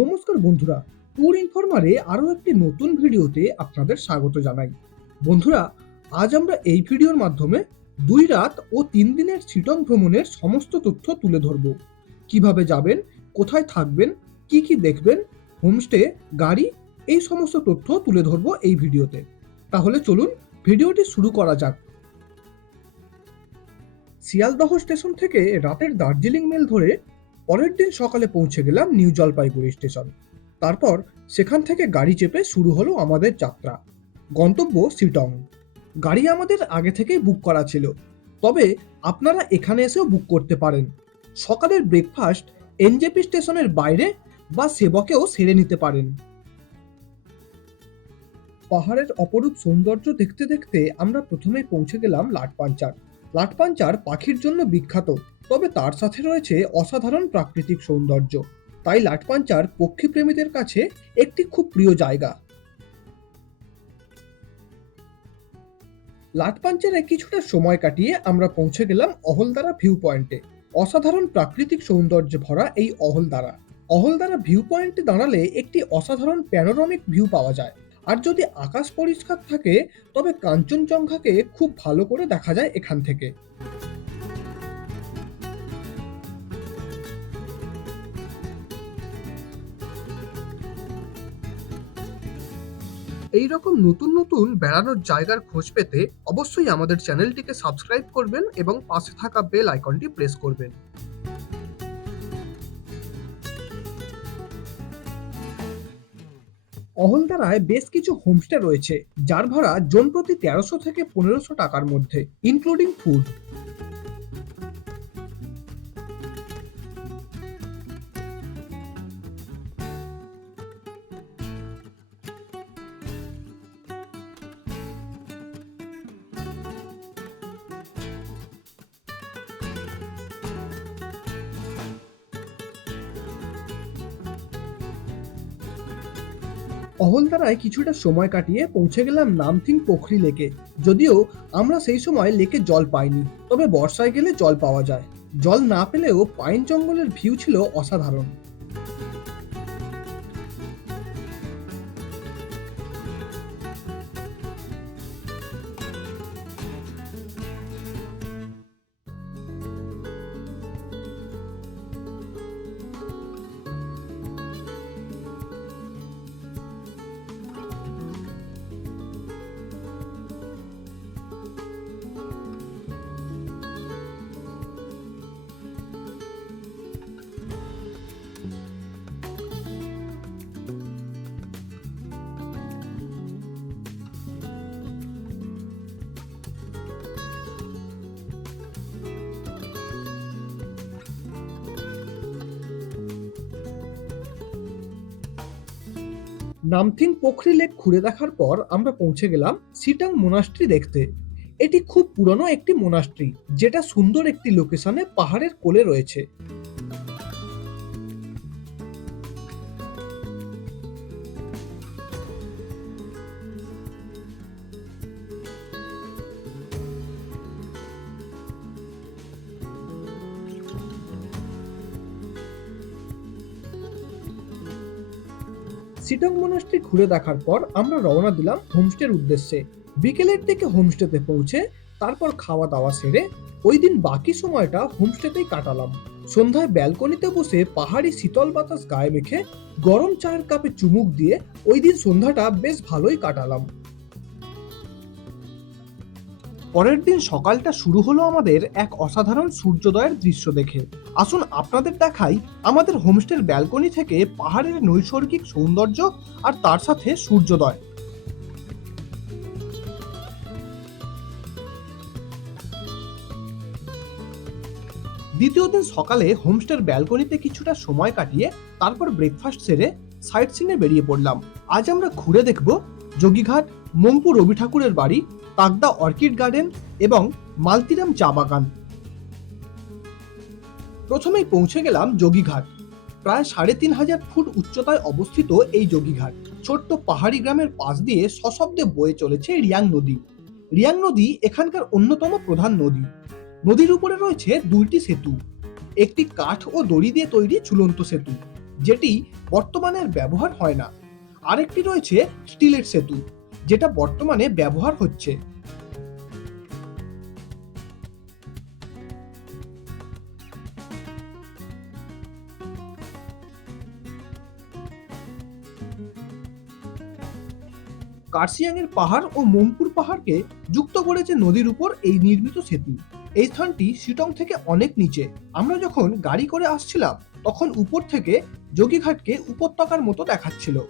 নমস্কার বন্ধুরা ট্যুর ইনফরমারে আরও একটি নতুন ভিডিওতে আপনাদের স্বাগত জানাই। বন্ধুরা, আজ আমরা এই ভিডিওর মাধ্যমে দুই রাত ও তিন দিনের শিটং ভ্রমণের সমস্ত তথ্য তুলে ধরব। কীভাবে যাবেন, কোথায় থাকবেন, কি কি দেখবেন, হোমস্টে, গাড়ি, এই সমস্ত তথ্য তুলে ধরব এই ভিডিওতে। তাহলে চলুন ভিডিওটি শুরু করা যাক। শিয়ালদহ স্টেশন থেকে রাতের দার্জিলিং মেল ধরে পরের দিন সকালে পৌঁছে গেলাম নিউ জলপাইগুড়ি স্টেশন। তারপর সেখান থেকে গাড়ি চেপে শুরু হলো আমাদের যাত্রা। গন্তব্য সিটং গাড়ি আমাদের আগে থেকেই বুক করা ছিল। তবে আপনারা এখানে এসেও বুক করতে পারেন। সকালের ব্রেকফাস্ট এনজেপি স্টেশনের বাইরে বা সেবকেও সেরে নিতে পারেন। পাহাড়ের অপরূপ সৌন্দর্য দেখতে দেখতে আমরা প্রথমে পৌঁছে গেলাম লাটপাঞ্চার। লাটপাঞ্চার পাখির জন্য বিখ্যাত। তবে তার সাথে রয়েছে অসাধারণ প্রাকৃতিক সৌন্দর্য। তাই লাটপাঞ্চার পক্ষীপ্রেমীদের কাছে একটি খুব প্রিয় জায়গা। লাটপাঞ্চারে কিছুটা সময় কাটিয়ে আমরা পৌঁছে গেলাম অহলদারা ভিউ পয়েন্টে অসাধারণ প্রাকৃতিক সৌন্দর্যে ভরা এই অহলদারা। অহলদারা ভিউ পয়েন্টে দাঁড়ালে একটি অসাধারণ প্যানোরামিক ভিউ পাওয়া যায়। আর যদি আকাশ পরিষ্কার থাকে, তবে কাঞ্চনজঙ্ঘাকে খুব ভালো করে দেখা যায় এখান থেকে। এই রকম নতুন নতুন বেড়ানোর জায়গার খোঁজ পেতে অবশ্যই আমাদের চ্যানেলটিকে সাবস্ক্রাইব করবেন এবং পাশে থাকা বেল আইকনটি প্রেস করবেন। অহলদারায় বেশ কিছু হোমস্টে রয়েছে, যার ভাড়া জন প্রতি তেরোশো থেকে পনেরোশো টাকার মধ্যে ইনক্লুডিং ফুড অহলদারায় কিছুটা সময় কাটিয়ে পৌঁছে গেলাম নামথিং পোখরি লেকে। যদিও আমরা সেই সময় লেকে জল পাইনি, তবে বর্ষায় গেলে জল পাওয়া যায়। জল না পেলেও পাইন জঙ্গলের ভিউ ছিল অসাধারণ। নামথিং পোখরি লেক ঘুরে দেখার পর আমরা পৌঁছে গেলাম সিটাং মোনাস্ট্রি দেখতে। এটি খুব পুরনো একটি মোনাস্ট্রি, যেটা সুন্দর একটি লোকেশনে পাহাড়ের কোলে রয়েছে। সিটং মনাস্ট্রি ঘুরে দেখার পর আমরা রওনা দিলাম হোমস্টের উদ্দেশ্যে। বিকেলের দিকে হোমস্টেতে পৌঁছে তারপর খাওয়া দাওয়া সেরে ওই দিন বাকি সময়টা হোমস্টেতেই কাটালাম। সন্ধ্যায় ব্যালকনিতে বসে পাহাড়ি শীতল বাতাস গায়ে মেখে গরম চায়ের কাপে চুমুক দিয়ে ওই দিন সন্ধ্যাটা বেশ ভালোই কাটালাম। পরের দিন সকালটা শুরু হলো আমাদের এক অসাধারণ সূর্যোদয়ের দৃশ্য দেখে। আসুন আপনাদের দেখাই আমাদের হোমস্টের ব্যালকনি থেকে পাহাড়ের নৈসর্গিক সৌন্দর্য আর তার সাথে সূর্যোদয়। দ্বিতীয় দিন সকালে হোমস্টের ব্যালকনিতে কিছুটা সময় কাটিয়ে তারপর ব্রেকফাস্ট সেরে সাইট সিনে বেরিয়ে পড়লাম। আজ আমরা ঘুরে দেখব যোগীঘাট মংপু রবি ঠাকুরের বাড়ি তাগদা অর্কিড গার্ডেন এবং মালতিরাম চা বাগান। প্রথমেই পৌঁছে গেলাম যোগীঘাট। প্রায় সাড়ে তিন হাজার ফুট উচ্চতায় অবস্থিত এই যোগীঘাট। ছোট্ট পাহাড়ি গ্রামের পাশ দিয়ে সশব্দে বয়ে চলেছে রিয়াং নদী। রিয়াং নদী এখানকার অন্যতম প্রধান নদী। নদীর উপরে রয়েছে দুইটি সেতু, একটি কাঠ ও দড়ি দিয়ে তৈরি ঝুলন্ত সেতু, যেটি বর্তমানে আর ব্যবহার হয় না। আরেকটি রয়েছে স্টিলের সেতু। যেটা বর্তমানে ব্যবহার হচ্ছে। কার্সিয়াংয়ের পাহাড় ও মংপুর পাহাড়কে যুক্ত করেছে নদীর উপর এই নির্মিত সেতু। এই স্থানটি শিটং থেকে অনেক নিচে। আমরা যখন গাড়ি করে আসছিলাম, তখন উপর থেকে যোগীঘাটকে উপত্যকার মতো দেখাচ্ছিল।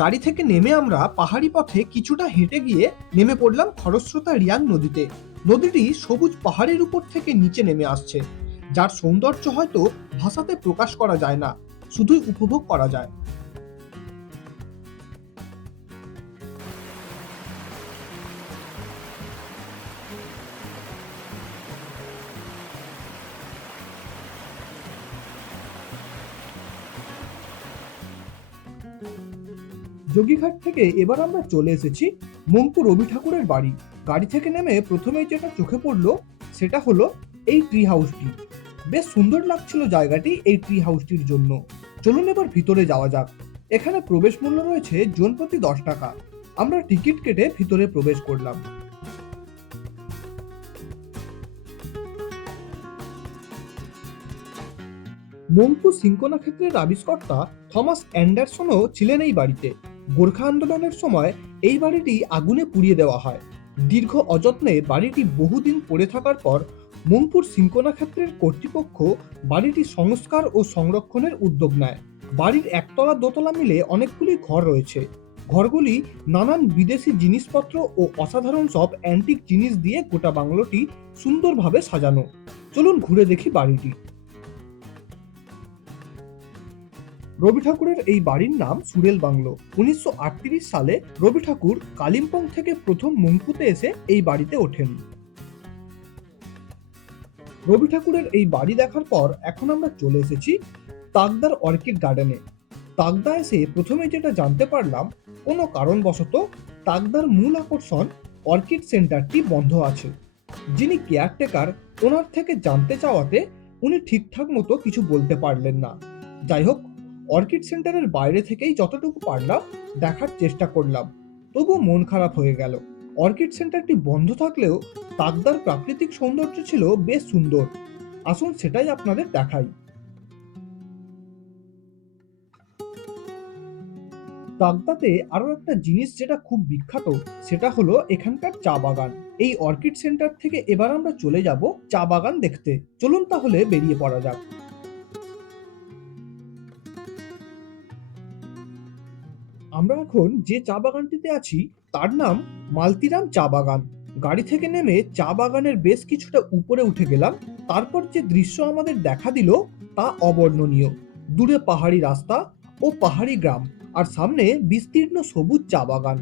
গাড়ি থেকে নেমে আমরা পাহাড়ি পথে কিছুটা হেঁটে গিয়ে নেমে পড়লাম খরস্রোতা রিয়াং নদীতে। নদীটি সবুজ পাহাড়ের উপর থেকে নিচে নেমে আসছে, যার সৌন্দর্য হয়তো ভাষাতে প্রকাশ করা যায় না, শুধুই উপভোগ করা যায়। যোগীঘাট থেকে এবার আমরা চলে এসেছি মঙ্কু রবি ঠাকুরের বাড়ি। গাড়ি থেকে নেমে প্রথমেই যেটা চোখে পড়ল, সেটা হলো এই ট্রি হাউসটি বেশ সুন্দর লাগছিল জায়গাটি এই ট্রি হাউসটির জন্য। চলুন এবার ভিতরে যাওয়া যাক। এখানে প্রবেশ মূল্য রয়েছে জন প্রতি দশ টাকা। আমরা টিকিট কেটে ভিতরে প্রবেশ করলাম। মঙ্কু সিঙ্কোনা ক্ষেত্রের আবিষ্কর্তা থমাস অ্যান্ডারসনও ছিলেন এই বাড়িতে। গোর্খা আন্দোলনের সময় এই বাড়িটি আগুনে পুড়িয়ে দেওয়া হয়। দীর্ঘ অযত্নে বাড়িটি বহুদিন পড়ে থাকার পর মংপুর সিঙ্কোনা ক্ষেত্রের কর্তৃপক্ষ বাড়িটি সংস্কার ও সংরক্ষণের উদ্যোগ নেয়। বাড়ির একতলা দোতলা মিলে অনেকগুলি ঘর রয়েছে। ঘরগুলি নানান বিদেশি জিনিসপত্র ও অসাধারণ সব অ্যান্টিক জিনিস দিয়ে গোটা বাংলোটি সুন্দরভাবে সাজানো। চলুন ঘুরে দেখি বাড়িটি। রবি ঠাকুরের এই বাড়ির নাম সুরেল বাংলো। উনিশশো আটত্রিশ সালে রবি ঠাকুর কালিম্পং থেকে প্রথম মঙ্কুতে এসে এই বাড়িতে ওঠেন। রবি ঠাকুরের এই বাড়ি দেখার পর এখন আমরা চলে এসেছি তাকদার অর্কিড গার্ডেনে। তাকদা এসে প্রথমে যেটা জানতে পারলাম, কোনো কারণবশত তাকদার মূল আকর্ষণ অর্কিড সেন্টারটি বন্ধ আছে। যিনি কেয়ারটেকার, ওনার থেকে জানতে চাওয়াতে উনি ঠিকঠাক মতো কিছু বলতে পারলেন না। যাই হোক অর্কিড সেন্টারের বাইরে থেকেই যতটুকু পারলাম দেখার চেষ্টা করলাম। তবু মন খারাপ হয়ে গেল। অর্কিড সেন্টারটি বন্ধ থাকলেও তাকদার প্রাকৃতিক সৌন্দর্য ছিল বেশ সুন্দর। আসুন সেটাই আপনাদের দেখাই। তাকদাতে আরও একটা জিনিস যেটা খুব বিখ্যাত, সেটা হলো এখানকার চা বাগান। এই অর্কিড সেন্টার থেকে এবার আমরা চলে যাব চা বাগান দেখতে। চলুন তাহলে বেরিয়ে পড়া যাক। আমরা এখন যে চা বাগানটিতে আছি, তার নাম মালতিরাম চা বাগান। গাড়ি থেকে নেমে চা বাগানের বেশ কিছুটা উপরে উঠে গেলাম, তারপর যে দৃশ্য আমাদের দেখা দিল, তা অবর্ণনীয়। দূরে পাহাড়ি রাস্তা ও পাহাড়ি গ্রাম, আর সামনে বিস্তীর্ণ সবুজ চা বাগান।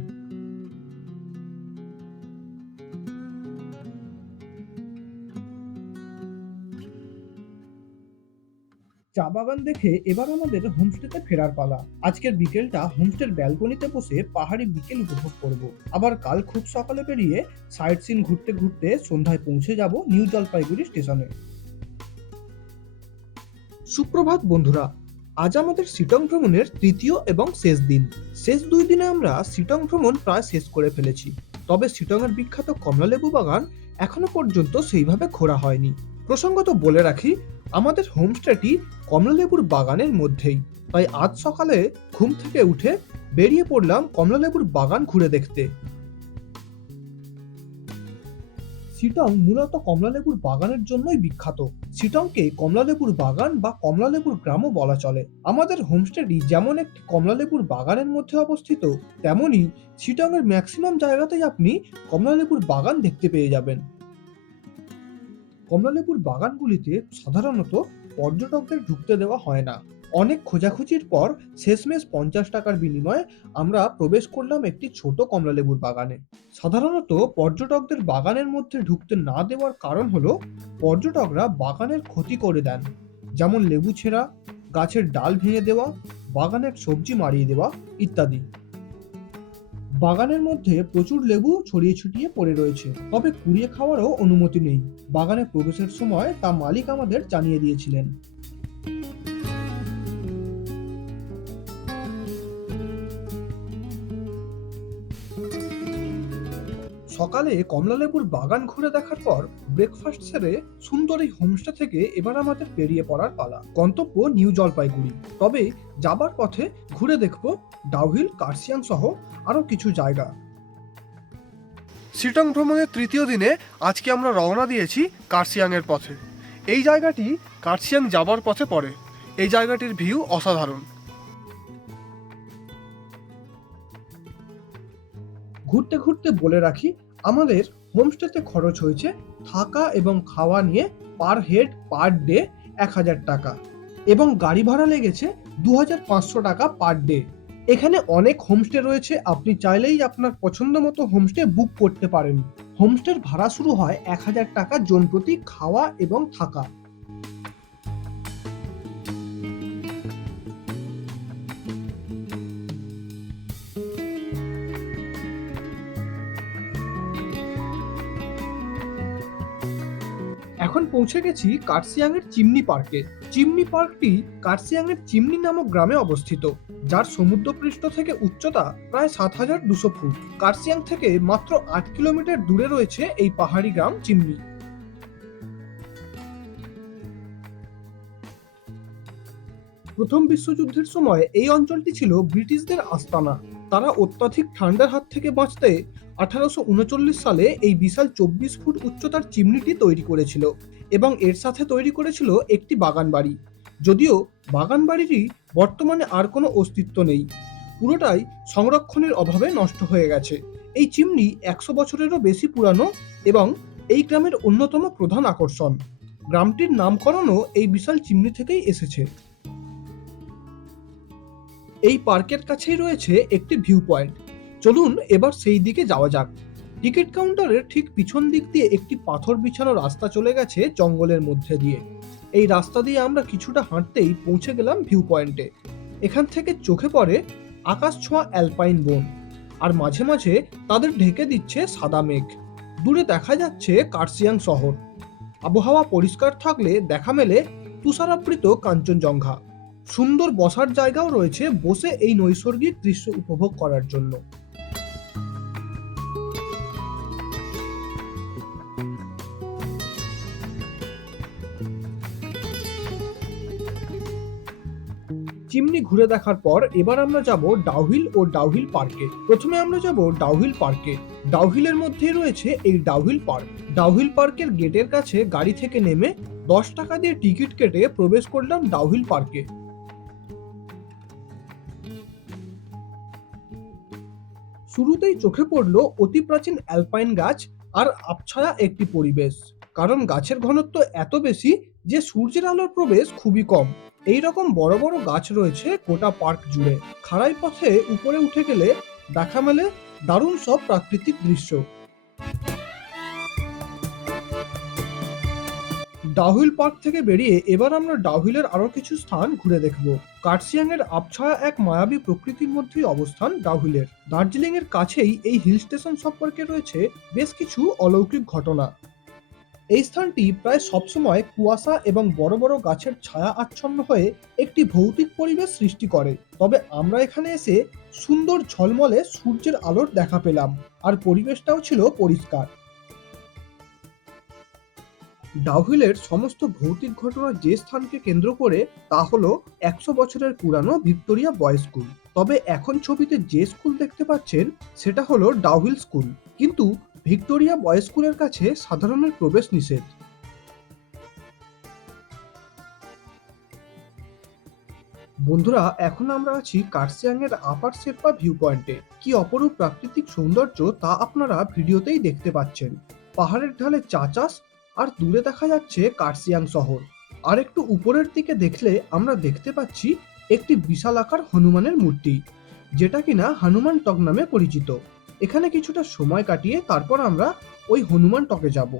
চা বাগান দেখে এবার আমাদের হোমস্টেতে ফেরার পালা। আজকের বিকেলটা হোমস্টের ব্যালকনিতে বসে পাহাড়ি বিকেল উপভোগ করব। আবার কাল খুব সকালে বেরিয়ে সাইট সিন ঘুরতে ঘুরতে সন্ধ্যায় পৌঁছে যাব নিউ জলপাইগুড়ি স্টেশনে। সুপ্রভাত বন্ধুরা, আজ আমাদের সিটং ভ্রমণের তৃতীয় এবং শেষ দিন। শেষ দুই দিনে আমরা সিটং ভ্রমণ প্রায় শেষ করে ফেলেছি। তবে সিটংয়ের বিখ্যাত কমলালেবু বাগান এখনও পর্যন্ত সেইভাবে ঘোরা হয়নি। প্রসঙ্গত বলে রাখি, আমাদের হোমস্টেটি কমলালেবুর বাগানের মধ্যেই। তাই আজ সকালে ঘুম থেকে উঠে বেরিয়ে পড়লাম কমলালেবুর বাগান ঘুরে দেখতে। সিটং মূলত কমলালেবুর বাগানের জন্যই বিখ্যাত। সিটংকে কমলালেবুর বাগান বা কমলালেবুর গ্রামও বলা চলে। আমাদের হোমস্টেটি যেমন একটি কমলালেবুর বাগানের মধ্যে অবস্থিত, তেমনি সিটংয়ের ম্যাক্সিমাম জায়গাতেই আপনি কমলালেবুর বাগান দেখতে পেয়ে যাবেন। কমলালেবুর বাগানগুলিতে সাধারণত পর্যটকদের ঢুকতে দেওয়া হয় না। অনেক খোঁজাখুঁজির পর শেষমেশ পঞ্চাশ টাকার বিনিময়ে আমরা প্রবেশ করলাম একটি ছোট কমলালেবুর বাগানে। সাধারণত পর্যটকদের বাগানের মধ্যে ঢুকতে না দেওয়ার কারণ হলো পর্যটকরা বাগানের ক্ষতি করে দেন। যেমন লেবু ছেঁড়া, গাছের ডাল ভেঙে দেওয়া, বাগানের সবজি মারিয়ে দেওয়া ইত্যাদি। বাগানের মধ্যে প্রচুর লেবু ছড়িয়ে ছিটিয়ে পড়ে রয়েছে। তবে কুড়িয়ে খাওয়ারও অনুমতি নেই। বাগানে প্রবেশের সময় তা মালিক আমাদের জানিয়ে দিয়েছিলেন। সকালে কমলালেবুর বাগান ঘুরে দেখার পর ব্রেকফাস্ট সেরে সুন্দর এই হোমস্টে থেকে এবার আমাদের পেরিয়ে পড়ার পালা। গন্তব্য নিউ জলপাইগুড়ি। তবে যাবার পথে ঘুরে দেখব ডাউহিল কার্সিয়াং সহ আরও কিছু জায়গা। সিটং ভ্রমণের তৃতীয় দিনে আজকে আমরা রওনা দিয়েছি কার্সিয়াংয়ের পথে। এই জায়গাটি কার্সিয়াং যাবার পথে পড়ে। এই জায়গাটির ভিউ অসাধারণ। ঘুরতে ঘুরতে বলে রাখি আমাদের হোমস্টেতে খরচ হয়েছে থাকা এবং খাওয়া নিয়ে পার হেড পার ডে এক হাজার টাকা এবং গাড়ি ভাড়া লেগেছে দু হাজার পাঁচশো টাকা পার ডে এখানে অনেক হোমস্টে রয়েছে, আপনি চাইলেই আপনার পছন্দ মতো হোমস্টে বুক করতে পারেন। হোমস্টের ভাড়া শুরু হয় এক হাজার টাকা জন প্রতি খাওয়া এবং থাকা। পৌঁছে গেছি কার্সিয়াং এর চিমনি পার্কে। চিমনি পার্কটি কার্সিয়াং এর চিমনি নামক গ্রামে অবস্থিত, যার সমুদ্রপৃষ্ঠ থেকে উচ্চতা প্রায় সাত হাজার দুশো ফুট। কার্সিয়াং থেকে মাত্র আট কিলোমিটার দূরে রয়েছে এই পাহাড়ি গ্রাম চিমনি। প্রথম বিশ্বযুদ্ধের সময় এই অঞ্চলটি ছিল ব্রিটিশদের আস্তানা। তারা অত্যাধিক ঠান্ডার হাত থেকে বাঁচতে আঠারোশো উনচল্লিশ সালে এই বিশাল চব্বিশ ফুট উচ্চতার চিমনিটি তৈরি করেছিল। এবং এর সাথে তৈরি করেছিল একটি বাগান বাড়ি। যদিও বাগান বাড়িটি বর্তমানে আর কোনো অস্তিত্ব নেই। পুরোটাই সংরক্ষণের অভাবে নষ্ট হয়ে গেছে। এই চিমনি একশো বছরেরও বেশি পুরানো এবং এই গ্রামের অন্যতম প্রধান আকর্ষণ। গ্রামটির নামকরণও এই বিশাল চিমনি থেকেই এসেছে। এই পার্কের কাছেই রয়েছে একটি ভিউ পয়েন্ট চলুন এবার সেই দিকে যাওয়া যাক। টিকিট কাউন্টারের ঠিক পিছন দিক দিয়ে একটি পাথর বিছানো রাস্তা চলে গেছে জঙ্গলের মধ্যে দিয়ে। এই রাস্তা দিয়ে আমরা কিছুটা হাঁটতেই পৌঁছে গেলাম ভিউ পয়েন্টে এখান থেকে চোখে পড়ে আকাশ ছোঁয়া অ্যালপাইন বন, আর মাঝে মাঝে তাদের ঢেকে দিচ্ছে সাদা মেঘ। দূরে দেখা যাচ্ছে কার্সিয়াং শহর। আবহাওয়া পরিষ্কার থাকলে দেখা মেলে তুষারাবৃত কাঞ্চনজঙ্ঘা। সুন্দর বসার জায়গাও রয়েছে বসে এই নৈসর্গিক দৃশ্য উপভোগ করার জন্য। চিমনি ঘুরে দেখার পর এবার আমরা যাব ডাউহিল ও ডাউহিল পার্কে। প্রথমে আমরা যাব ডাউহিল পার্কে। ডাউহিলের মধ্যেই রয়েছে এই ডাউহিল পার্ক। ডাউহিল পার্কের গেটের কাছে গাড়ি থেকে নেমে দশ টাকা দিয়ে টিকিট কেটে প্রবেশ করলাম ডাউহিল পার্কে। শুরুতেই চোখে পড়ল অতি প্রাচীন অ্যালপাইন গাছ আর আবছায়া একটি পরিবেশ। কারণ গাছের ঘনত্ব এত বেশি যে সূর্যের আলোর প্রবেশ খুবই কম। এই রকম বড় বড় গাছ রয়েছে গোটা পার্ক জুড়ে। খাড়াই পথে উপরে উঠে গেলে দেখা মেলে দারুণ সব প্রাকৃতিক দৃশ্য। ডাউহিল পার্ক থেকে বেরিয়ে এবার আমরা ডাউহিলের আরও কিছু স্থান ঘুরে দেখব। কার্সিয়াং এর আবছায়া এক মায়াবী প্রকৃতির মধ্যেই অবস্থান ডাউহিলের। দার্জিলিং এর কাছেই এই হিল স্টেশন সম্পর্কে রয়েছে বেশ কিছু অলৌকিক ঘটনা। এই স্থানটি প্রায় সবসময় কুয়াশা এবং বড় বড় গাছের ছায়া আচ্ছন্ন হয়ে একটি ভৌতিক পরিবেশ সৃষ্টি করে। তবে আমরা এখানে এসে সুন্দর ঝলমলে সূর্যের আলোর দেখা পেলাম, আর পরিবেশটাও ছিল পরিষ্কার। ডাউহিলের সমস্ত ভৌতিক ঘটনা যে স্থানকে কেন্দ্র করে তা হলো একশো বছরের পুরানো ভিক্টোরিয়া বয়েজ স্কুল। তবে এখন ছবিতে যে স্কুল দেখতে পাচ্ছেন, সেটা হলো ডাউহিল স্কুল। কিন্তু ভিক্টোরিয়া বয়েজ স্কুলের কাছে সাধারণের প্রবেশ নিষেধ। বন্ধুরা, এখন আমরা আছি কার্সিয়াং এর আপার শেরপা ভিউ পয়েন্টে কি অপরূপ প্রাকৃতিক সৌন্দর্য তা আপনারা ভিডিওতেই দেখতে পাচ্ছেন। পাহাড়ের ঢালে চা চাষ আর দূরে দেখা যাচ্ছে কার্সিয়াং শহর। আর একটু উপরের দিকে দেখলে আমরা দেখতে পাচ্ছি একটি বিশাল আকার হনুমানের মূর্তি, যেটা কিনা হনুমান টক নামে পরিচিত। এখানে কিছুটা সময় কাটিয়ে তারপর আমরা ওই হনুমান টকে যাব।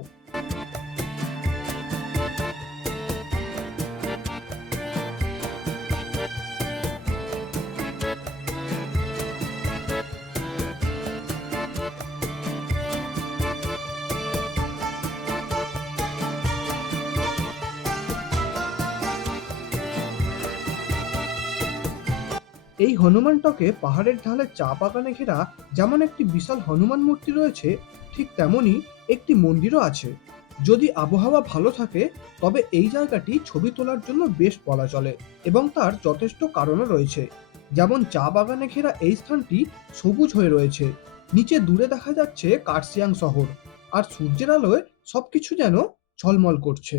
এই হনুমান টকে পাহাড়ের ঢালে চা বাগানে ঘেরা যেমন একটি বিশাল হনুমান মূর্তি রয়েছে, ঠিক তেমনই একটি মন্দিরও আছে। যদি আবহাওয়া ভালো থাকে, তবে এই জায়গাটি ছবি তোলার জন্য বেশ বলা চলে এবং তার যথেষ্ট কারণও রয়েছে। যেমন চা বাগানে ঘেরা এই স্থানটি সবুজ হয়ে রয়েছে। নিচে দূরে দেখা যাচ্ছে কার্সিয়াং শহর। আর সূর্যের আলোয় সবকিছু যেন ঝলমল করছে।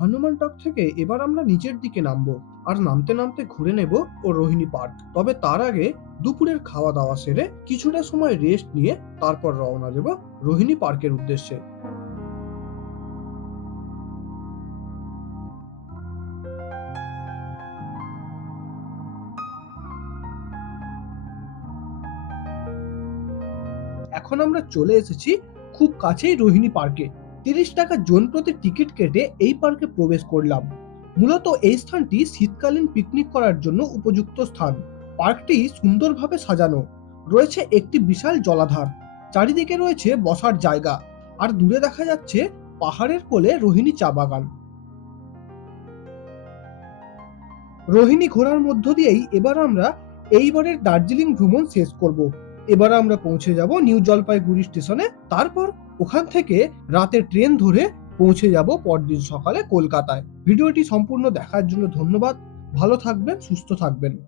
হনুমান টক থেকে এবার আমরা নিচের দিকে নামবো আর নামতে নামতে ঘুরে নেব ও রোহিণী পার্ক। তবে তার আগে দুপুরের খাওয়া দাওয়া সেরে কিছুটা সময় রেস্ট নিয়ে তারপর রওনা দেব রোহিণী পার্কের উদ্দেশ্যে। এখন আমরা চলে এসেছি খুব কাছেই রোহিণী পার্কে। তিরিশ টাকা জন প্রতি টিকিট কেটে এই পার্কে প্রবেশ করলাম। মূলত এই স্থানটি শীতকালীন পিকনিক করার জন্য উপযুক্ত স্থান। পার্কটি সুন্দরভাবে সাজানো। রয়েছে একটি বিশাল জলাধার। চারিদিকে রয়েছে বসার জায়গা। আর দূরে দেখা যাচ্ছে পাহাড়ের কোলে রোহিণী চা বাগান। রোহিণী ঘোরার মধ্য দিয়েই এবার আমরা এইবারের দার্জিলিং ভ্রমণ শেষ করব। এবার আমরা পৌঁছে যাব নিউ জলপাইগুড়ি স্টেশনে। তারপর ওখান থেকে রাতে ট্রেন ধরে পৌঁছে যাব পরদিন সকালে কলকাতায়। ভিডিওটি সম্পূর্ণ দেখার জন্য ধন্যবাদ। ভালো থাকবেন, সুস্থ থাকবেন।